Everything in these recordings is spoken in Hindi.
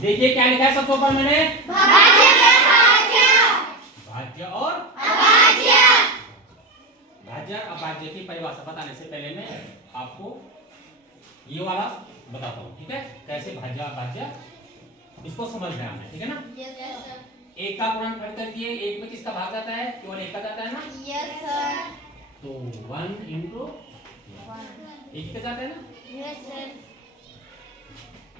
देखिए क्या लिखा है सबसे ऊपर मैंने, भाज्य और भाज्य अभाज्य की परिभाषा बताने से पहले मैं आपको ये वाला बताता हूँ, ठीक है, कैसे भाज्य अभाज्य इसको समझना है हमने, ठीक है ना। एक का गुणनखंड कर दिए, एक में किसका भाग जाता है, केवल एक का जाता है ना। Yes sir. तो 1 इंटू एक का जाता है ना। Yes sir.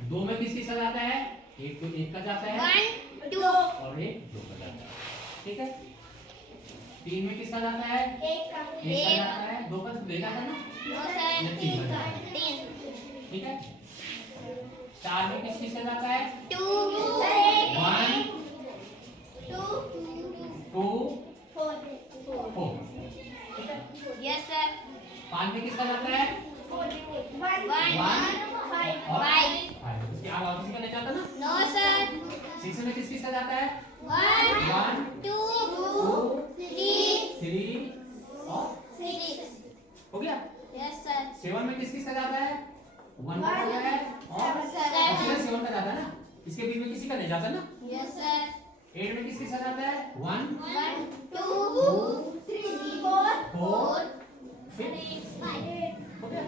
2 में किसका जाता है, एक तो एक का जाता है 1 2 और एक 2 का जाता है, ठीक है। 3 में किसका जाता है, एक का जाता है, 2 का जाता है ना। No sir. 3 का जाता है, 3 ठीक है। 4 में किसका जाता है, 2 1 2 4, ठीक है। Yes sir. 5 में किसका जाता है, 1 और 5 इसके आगे और किसी का नहीं जाता ना। No sir. 6 में किसका जाता है, 1 2 3 और 6 हो गया। Yes sir. 7 में किसका जाता है, 1 का जाता है और 7 का जाता है ना। इसके बीच में किसी का नहीं जाता ना। Yes sir. 8 में किसका जाता है, 1 1 2 3 4 4 हो गया।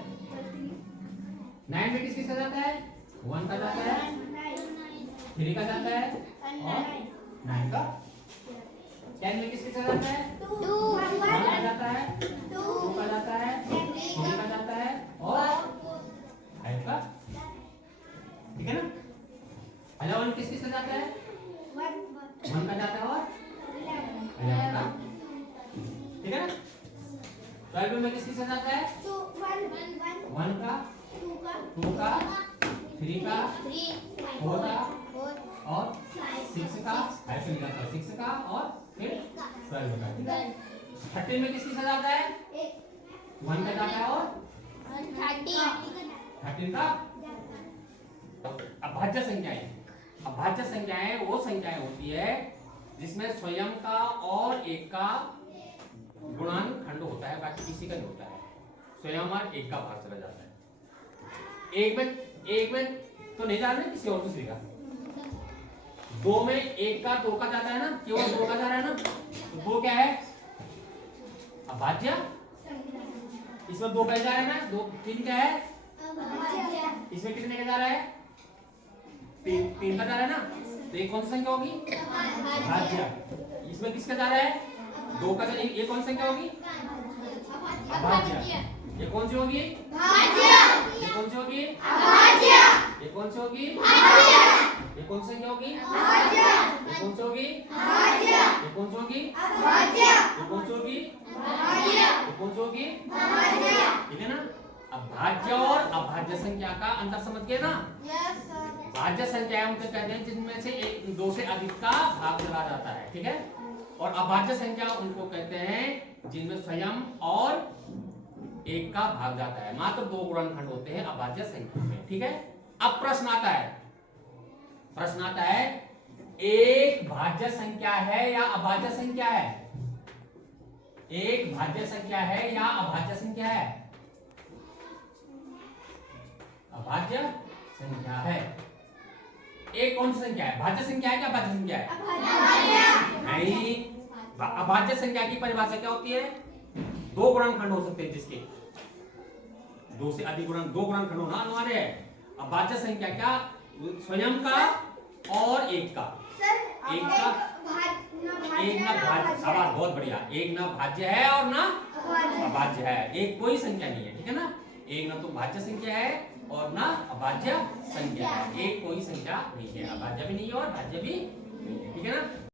9 में किसका जाता है, 1 का जाता है, 3 का जाता है और 9 का। 10 में किसका जाता है, 2 1 का जाता है, 2 का जाता है, 3 का जाता है और 5 का, ठीक है ना। 11 किसका जाता है, 1 का जाता है और 11 का, ठीक है ना। 12 में किसका जाता है, 1 का, 2 का, 3 का, 4 का और 6 का, 6 का और फिर 12 का, ठीक है। 13 में किसकी जाता है, 1 का जाता है और 13 का। अभाज्य संख्याएं, अभाज्य संख्याएं वो संख्याएं होती है जिसमें स्वयं का और एक का गुणनखंड होता है, बाकी किसी का नहीं होता है। स्वयं और एक का भाग चला जाता है। एक में तो नहीं जा रहा है, किसी और दूसरे का। 2 में एक का 2 का जाता है ना, केवल 2 का जा रहा है ना, तो 2 क्या है, अभाज्य। इसमें 2 का जा रहा है ना, 2 3 क्या है, इसमें कितने का जा रहा है, 3 का जा रहा है ना, तो ये कौन सी संख्या होगी, अभाज्य। इसमें किसका जा रहा है, 2 का, ये कौन सी संख्या होगी, अभाज्य। ये कौन सी होगी, ये कौन सी होगी, ये कौन सी होगी, ये कौन सी संख्या होगी, ये कौन सी होगी, ये कौन सी होगी, ये कौन सी होगी, ये कौन सी होगी, ठीक है ना। अभाज्य और अभाज्य संख्या का अंतर समझ गए ना। भाज्य संख्याएं उनसे कहते हैं जिनमें से 2 से अधिक का भाग चला जाता है, ठीक है। और अभाज्य संख्या उनको कहते हैं जिनमें स्वयं और एक का भाग जाता है। मात्र 2 गुणनखंड होते हैं अभाज्य संख्या में, ठीक है। अब प्रश्न आता है एक भाज्य संख्या है या अभाज्य संख्या है, एक भाज्य संख्या है या अभाज्य संख्या है, अभाज्य संख्या है। एक कौन सी संख्या है, भाज्य संख्या है क्या अभाज्य संख्या है, नहीं। अभाज्य संख्या की परिभाषा क्या होती है, 2 गुणनखंड हो सकते हैं जिसके 2 से अधिक दो गुणनखंड होना अनिवार्य है। अभाज्य संख्या क्या, स्वयं का और एक का, एक का, एक ना भाज्य, शाबाश बहुत बढ़िया, एक ना भाज्य है और ना अभाज्य है, एक कोई संख्या नहीं है, ठीक है ना। एक ना तो भाज्य संख्या है और ना अभाज्य संख्या है, एक कोई संख्या नहीं है, अभाज्य भी नहीं है और भाज्य भी नहीं है, ठीक है ना।